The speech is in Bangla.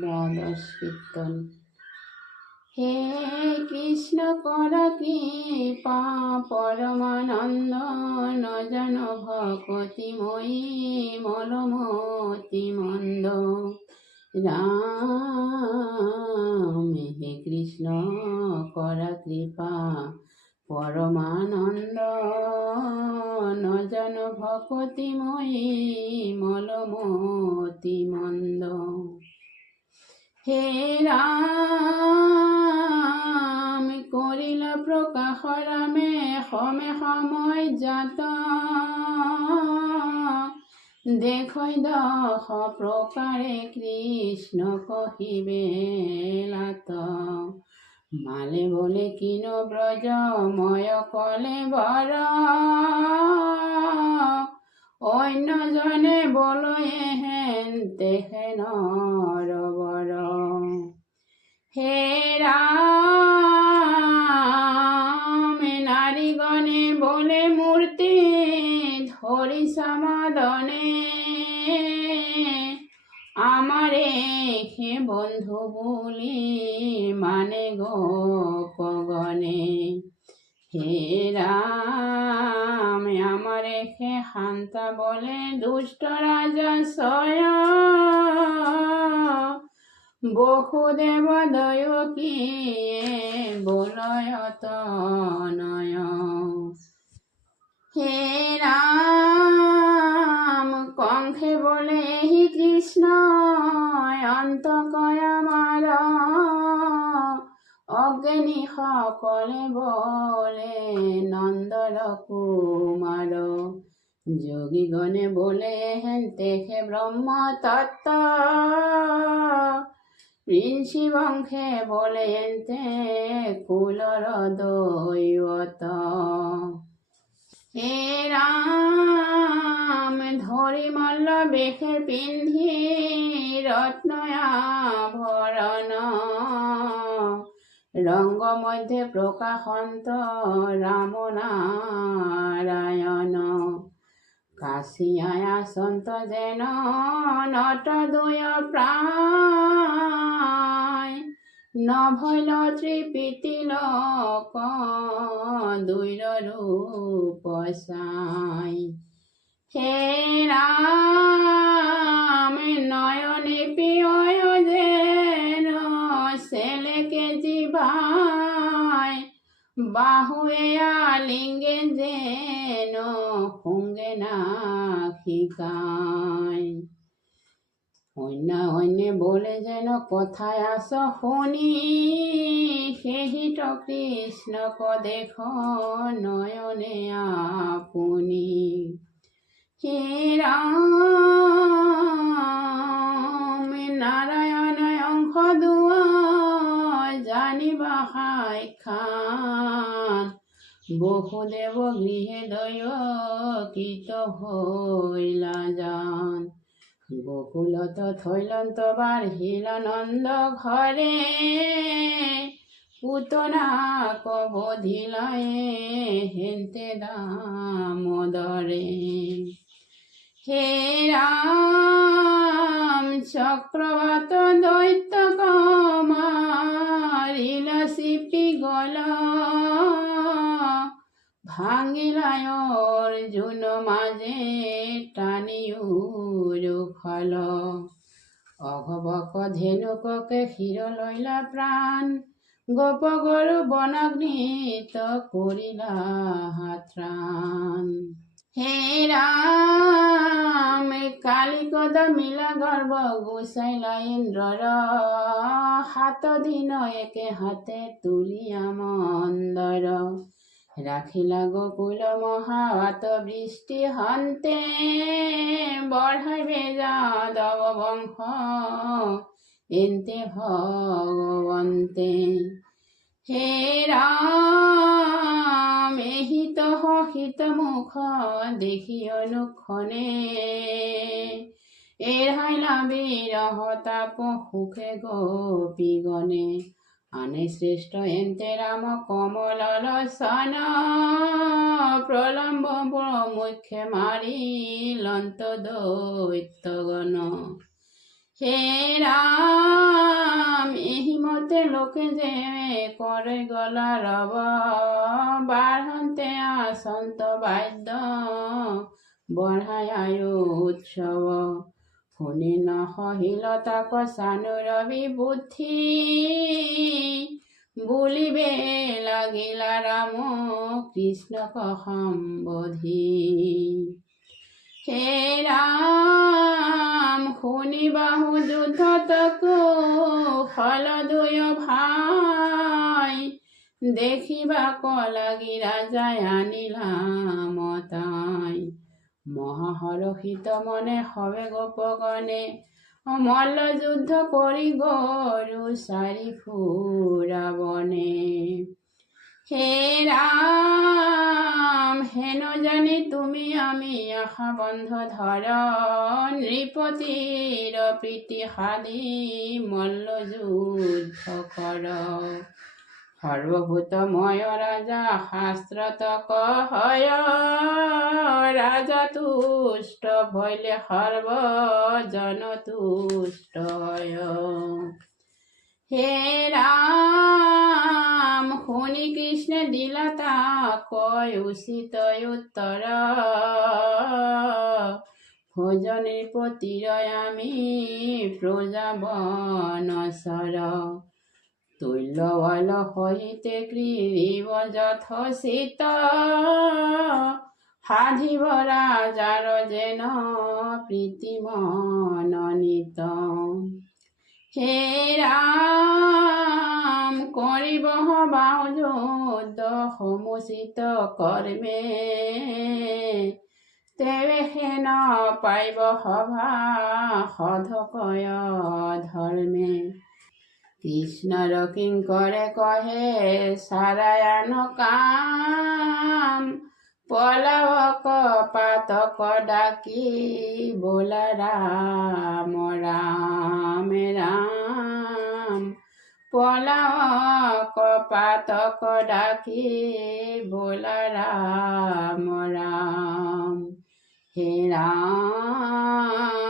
দ্বাদশ কীর্তন হে কৃষ্ণ কর কৃপা পরমানন্দ ন জন ভকতিময়ী মলমতি মন্দ। রাম, হে কৃষ্ণ, কর কৃপা, পরমানন্দ ন জন ভকতিময়ী মলমতি হে রাম, করিল প্রকাশ রামে সমে সময় জাত। দেখৈ দশ প্ৰকাৰে কৃষ্ণ কহিবে লাত। মালে বলে, কিন ব্রজ ময় কলে বর। অন্যজনে বলয়ে হেন তেহে নরবর হে রাম, নারীগণে বলে মূর্তি, ধরি সমাদনে। আমারে হে বন্ধু বলি মানে গোপগণে হে রাম, আমারে হে হান্তা বলে, দুষ্ট রাজা সয়। বহুদেব দয় কি বলয়ত নয় হে রাম কংখে বলে হি কৃষ্ণ, অন্ত আমার অজ্ঞানী সকলে বলে নন্দর কুমার যোগীগণে বলে হেন তেখে ব্রহ্ম তত্ত্ব ঋষি বংশে বলে তে কুলর দৈবত। হে রাম ধরি মল্ল বেখে পিন্ধি রত্নয়াভরণ। রঙ্গ মধ্যে প্রকাশন্ত রাম নারায়ণ কাশিয়া সন্ত যেন নট দুয় প্রায় নভৈল ত্রিপিতি লোক দুইর রূপ সাই হে রাম, নয়নে পিয় যেন ছেলেকে জিভাই বাহুয়ে আলিঙ্গে যেন হুঙ্গে না অন্য অন্য বলে যেন কথায় আস শুনি সেহিত কৃষ্ণ দেখ নয়নে আপুনি। হে রাম নারায়ণ জানিবা সাক্ষাৎ বহুদেৱ গৃহে দয় কৃত হইলা যান। বকুলত থৈলন্ত বাঢ়িল নন্দ ঘৰে পুতনাক বধিলায়ে হেন্তে দামোদৰে হে রাম চক্রবাত দৈত্য গল। ভাঙিলায় জুন মাঝে টানিউর ফল অঘবক ধেনুককে ক্ষীর লইলা প্রাণ। গোপ গরু বনগ্নিত করিলা হাত্রাণ হে রাম কালিকদ মিলা গর্ব গুচাইলা ইন্দ্ৰৰ হাত দিন একে হাতে তুলিয়া মন্দৰ রাখিলা গোকুল মহাত বৃষ্টি হন্তে বঢ়াইবে যাদৱ বংশ এন্তে ভগৱন্তে হে ৰাম এহিত হিত মুখ দেখি অনুক্ষণে এঢ়াইলা বিৰহ তাপ সুখে গোপীগণে। আনে শ্রেষ্ঠ এন্তে রাম কমল লোচন প্রলম্ব মুখে মারি লন্ত দৈত্যগণ হে রাম ଏହି মতে লোকে যে করে গলা রব বাঢ়ন্তে আসন্ত বাদ্য বঢ়ায় আয়ু উৎসৱ শুনি নহিল তাক চানুৰ বিবুদ্ধি বুলিবে, লাগিলা ৰাম কৃষ্ণক সম্বোধি হে রাম শুনি বাহু যুদ্ধতক ফল দুয় ভাই। দেখিবাক লাগি রাজায় আনিলা মতাই মহাহরষিত মনে হবে গোপগণে মল্ল যুদ্ধ করি গরু সারি ফুরাবনে। হে রাম! হেন জানি তুমি আমি আশা বন্ধ ধর। নৃপতির প্রীতি হালি মল্ল যুদ্ধ কর। সর্বভূতময় রাজা শাস্ত্রত কহয়। রাজা তুষ্ট ভৈলে সর্বজন তুষ্ট হে রাম শুনি কৃষ্ণে দিলা তাক উচিত উত্তৰ ভোজনী পতিৰ আমি প্ৰজাবনচৰ তুল্য বল সহিতে ক্ৰীড়িব যথোচিত। সাধিব ৰাজাৰ যেন প্ৰীতি মনোনীত হে রাম, করিব বাহু যুদ্ধ সমুচিত কর্মে। তেবে হেন পাইব সভা সধকয় ধর্মে। কৃষ্ণর কিঙ্করে কহে সারায়ণ কাম পলাৱক পাতক ডাকি বোলা ৰাম ৰাম ৰাম পলাৱক পাতক ডাকি বোলা ৰাম ৰাম হে ৰাম